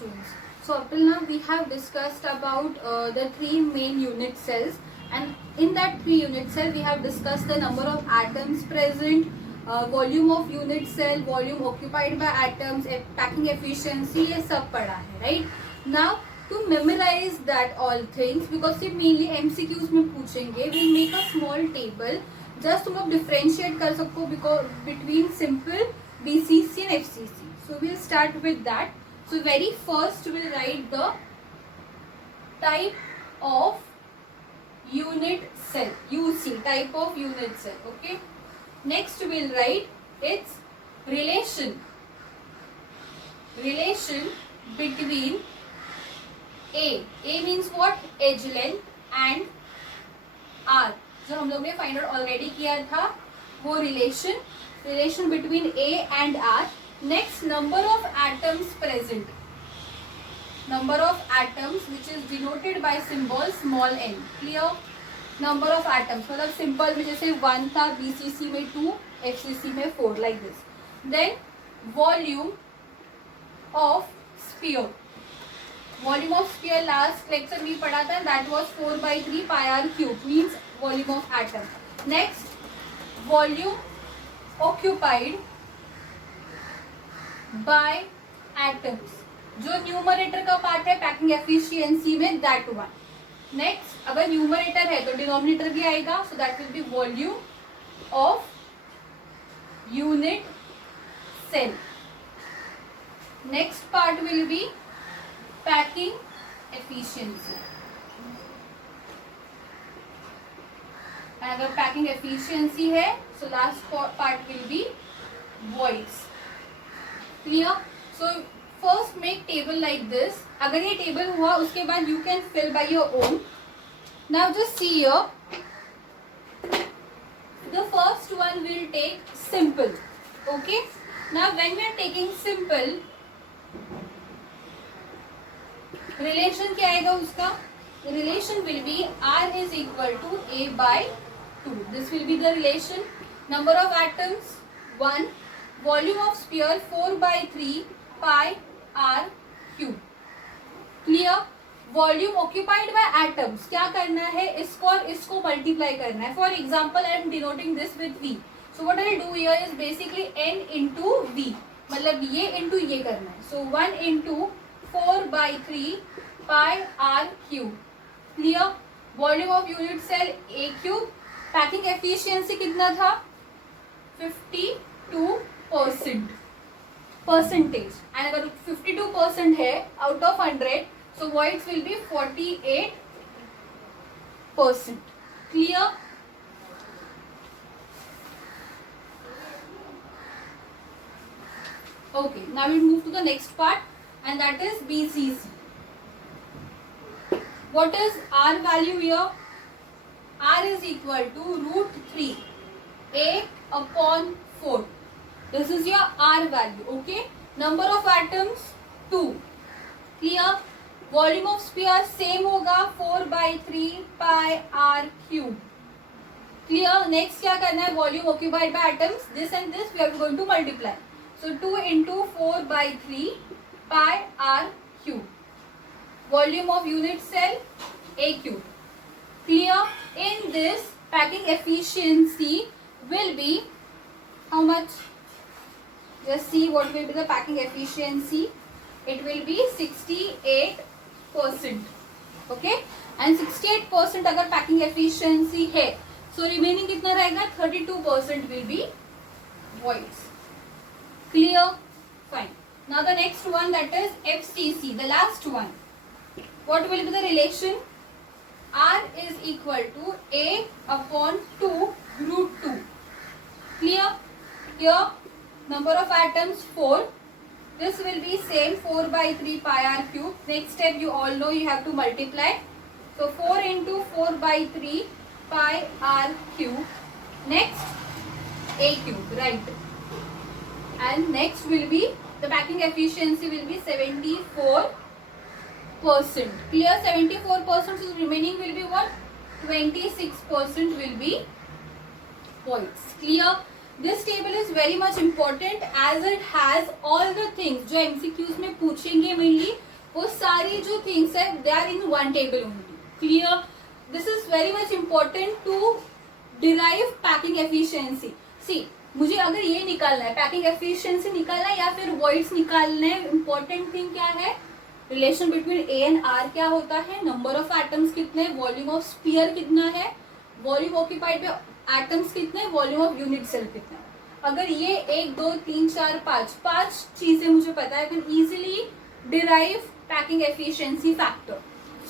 students. So up till now we have discussed about the three main unit cells, and in that three unit cell we have discussed the number of atoms present, volume of unit cell, volume occupied by atoms, packing efficiency, ये सब पढ़ा है, right? Now to memorize that all things, because ये mainly MCQs में पूछेंगे, we'll make a small table. Just तुम लोग differentiate कर सको because between simple BCC and FCC. So we'll start with that. So very first we'll write the type of unit cell, UC, type of unit cell, okay? Next we'll write its relation between A means what? Edge length, and R, जो हम लोग ने find out already किया था, वो relation between A and R. Next number of atoms present, number of atoms which is denoted by symbol small n. Clear? Number of atoms मतलब simple में जैसे 1 था, BCC में 2, FCC में 4, like this. Then volume of sphere, volume of sphere last lecture में पढ़ा था, that was 4/3 pi r cube, means volume of atom. Next volume occupied by atoms, जो न्यूमरेटर का पार्ट है पैकिंग एफिशिएंसी में, that one. Next अगर numerator है तो डिनोमिनेटर भी आएगा, so that will be volume of unit cell. Next part will be packing efficiency, अगर पैकिंग एफिशिएंसी है so last part will be voids. Clear? So first make table like this. अगर ये table हुआ उसके बाद you can fill by your own. Now just see here, the first one will take simple. Okay, now when we are taking simple, relation क्या आएगा उसका? Relation will be R is equal to A by 2. This will be the relation. Number of atoms 1, volume of sphere 4/3 pi r cube. Clear? Volume occupied by atoms क्या करना है, इसको और इसको multiply करना है. For example I am denoting this with V. So what I do here is basically n into V, मतलब ये इंटू ये करना है. So 1 into 4/3 pi r cube. Clear? Volume of unit cell A cube. Packing efficiency कितना था? 52% percentage. And अगर 52% है out of 100, so voids will be 48%. Clear? Okay, now we'll move to the next part, and that is BCC. What is R value here? R is equal to √3 A upon 4. This is your R value. Okay, number of atoms 2. Clear? Volume of sphere same होगा 4/3 pi r cube. Clear? Next क्या करना है? Volume occupied by atoms, this and this we are going to multiply. So 2 into 4/3 pi r cube. Volume of unit cell A cube. Clear? In this packing efficiency will be how much? Just see what will be the packing efficiency. It will be 68%. Okay, and 68% अगर packing efficiency है, so remaining कितना रहेगा? 32% will be voids. Clear? Fine. Now the next one, that is FCC, the last one. What will be the relation? R is equal to A upon 2 √2. Clear? Here number of atoms 4. This will be same 4/3 pi r cube. Next step you all know, you have to multiply. So 4 into 4/3 pi r cube. Next A cube, right? And next will be the packing efficiency will be 74%. Clear? 74%. So remaining will be what? 26% will be voids. Clear? This table is very much important as it has all the things जो MCQs में पूछेंगे mainly. वो सारी जो things है they are in one table only. Clear? This is very much important to derive packing efficiency. See, मुझे अगर ये निकालना है, पैकिंग एफिशिएंसी निकालना है या फिर वॉइड्स निकालना है, इंपॉर्टेंट थिंग क्या है? Relation between A and R क्या होता है, नंबर ऑफ एटम्स कितने, वॉल्यूम ऑफ स्फीयर कितना है, वॉल्यूम ऑक्यूपाइड पे एटम्स कितने, वॉल्यूम ऑफ यूनिट सेल कितना. अगर ये 1 2 3 4 5 चीजें मुझे पता है, can easily derive packing efficiency factor.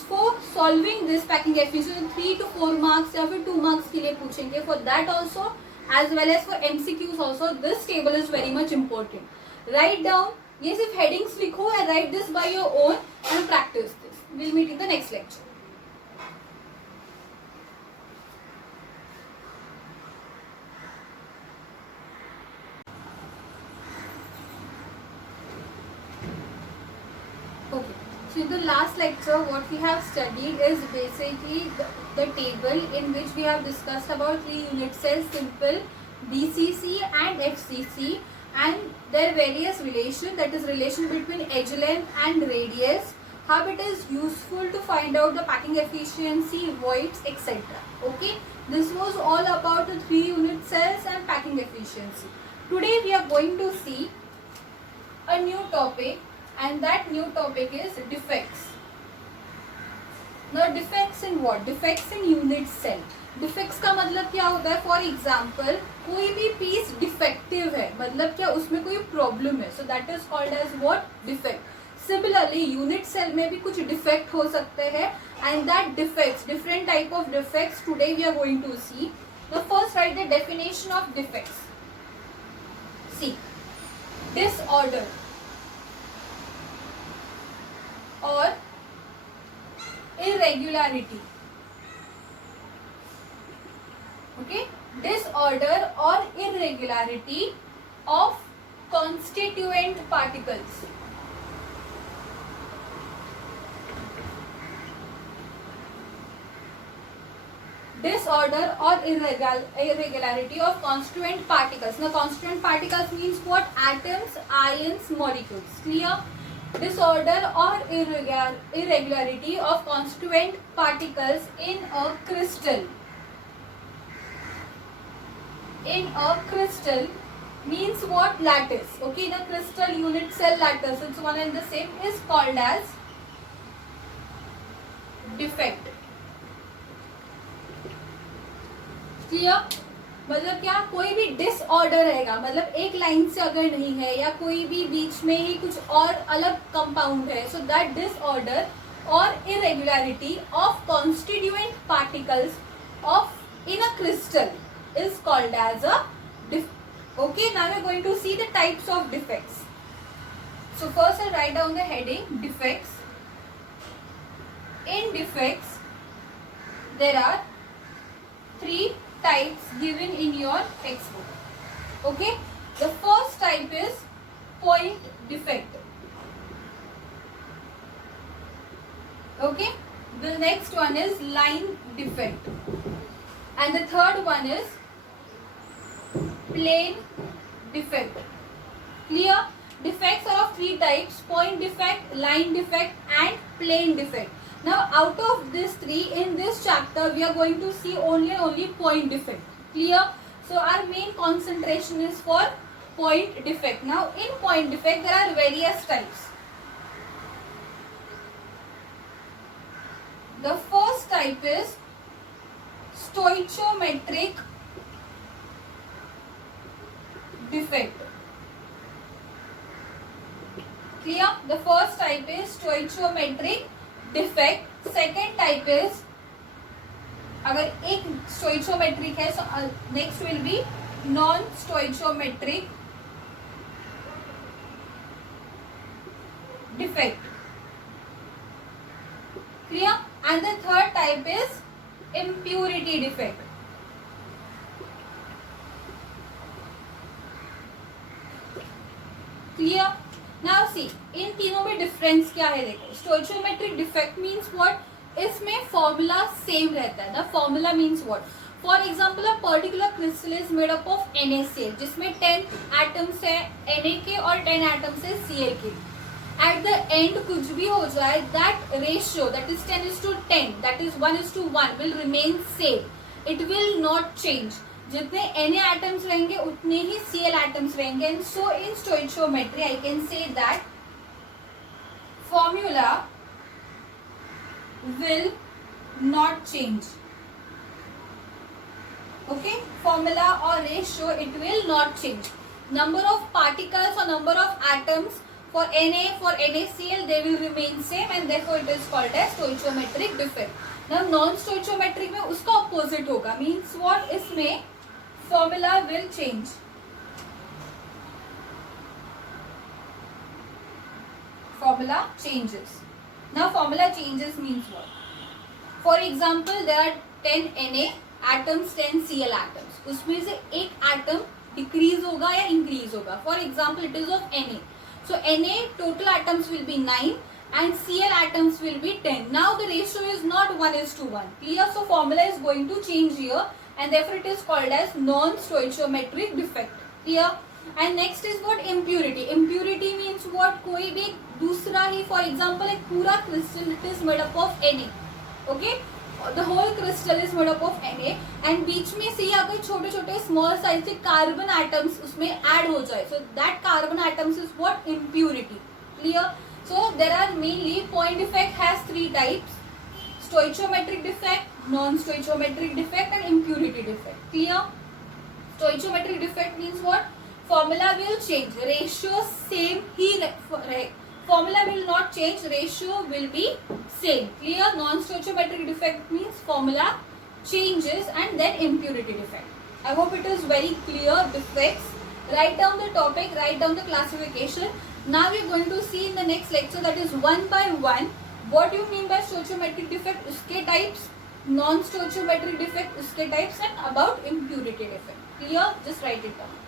For solving this packing efficiency 3 to 4 marks या फिर 2 मार्क्स के लिए पूछेंगे. For that also as well as for MCQs also, this table is very much important. Write down, ये सिर्फ headings लिखो and write this by your own and practice this. We'll meet in the next lecture. Okay. So in the last lecture, what we have studied is basically the table in which we have discussed about 3 unit cells, simple, BCC and FCC, and their various relation, that is relation between edge length and radius, how it is useful to find out the packing efficiency, voids, etc. Okay, this was all about the 3 unit cells and packing efficiency. Today we are going to see a new topic, and that new topic is defects. Now defects in what? Defects in unit cell. Defects का मतलब क्या होता है? For example कोई भी piece defective है, मतलब क्या उसमें कोई प्रॉब्लम है, so that is called as what? Defect. Similarly unit cell में भी कुछ डिफेक्ट हो सकते हैं, and that defects, different type of defects today we are going to see. The first write the definition of defects. See, disorder और irregularity. Okay, disorder or irregularity of constituent particles. Disorder or irregularity of constituent particles. Now constituent particles means what? Atoms, ions, molecules. Clear? Disorder or irregularity of constituent particles in a crystal. In a crystal means what? Lattice. Okay, the crystal unit cell lattice, it's one and the same, is called as defect. Clear? मतलब क्या? कोई भी disorder रहेगा, मतलब एक line से अगर नहीं है या कोई भी बीच में ही कुछ और अलग कंपाउंड है, सो दैट डिसऑर्डर और irregularity of constituent particles of in a crystal is called as a okay, now we are going to see the types of defects. So first I'll write down the heading defects. In defects there are 3 types given in your textbook. Okay, the first type is point defect. Okay, the next one is line defect, and the third one is plane defect. Clear? Defects are of 3 types: point defect, line defect and plane defect. Now out of these 3, in this chapter we are going to see only point defect. Clear? So our main concentration is for point defect. Now in point defect there are various types. The first type is stoichiometric defect. Clear? The first type is stoichiometric defect. Second type is, अगर एक stoichiometric है, so next will be non-stoichiometric defect. Clear? And the third type is impurity defect. Clear? Now see, इन तीनों में difference क्या है? देखो, स्टोइचियोमेट्रिक defect means what? इसमें formula same रहता है. The formula means what? For example a particular crystal is made up of NaCl, जिसमें 10 atoms है Na के और 10 एटम्स है Cl के, एट द एंड कुछ भी हो जाए, that ratio that is 10:10, that is 1:1 will remain same, it will not change. जितने Na एटम्स रहेंगे उतने ही Cl एटम्स रहेंगे. And so in stoichiometry I can say that formula will not change. Okay, formula or ratio, it will not change. Number of particles or number of atoms for Na, for NaCl, they will remain same and therefore it is called as stoichiometric defect. Now non-stoichiometric में उसका opposite होगा, means what, इसमें formula will change. Formula changes. Now formula changes means what? For example, there are 10 Na atoms, 10 Cl atoms. उसमें से एक atom decrease होगा या increase होगा. For example, it is of Na. So Na total atoms will be 9 and Cl atoms will be 10. Now the ratio is not 1:1. Clear? So formula is going to change here and therefore it is called as non-stoichiometric defect. Clear? And next is what? Impurity. Impurity means what? कोई भी दूसरा ही, for example, एक पूरा crystal, it is made up of Na. Okay? The whole crystal is made up of Na and बीच में से अगर छोटे छोटे small size से carbon atoms उसमें add हो जाए, so that carbon atoms is what? Impurity. Clear? So there are mainly point defect has 3 types: stoichiometric defect, non-stoichiometric defect and impurity defect. Clear? Stoichiometric defect means what? Formula will change, ratio same ही रहे, formula will not change, ratio will be same. Clear? Non-stoichiometric defect means formula changes and then impurity defect. I hope it is very clear. Defects, write down the topic, write down the classification. Now we are going to see in the next lecture, that is one by one, what you mean by stoichiometric defect, उसके types, non-stoichiometric defect उसके types and about impurity defect. Clear? Just write it down.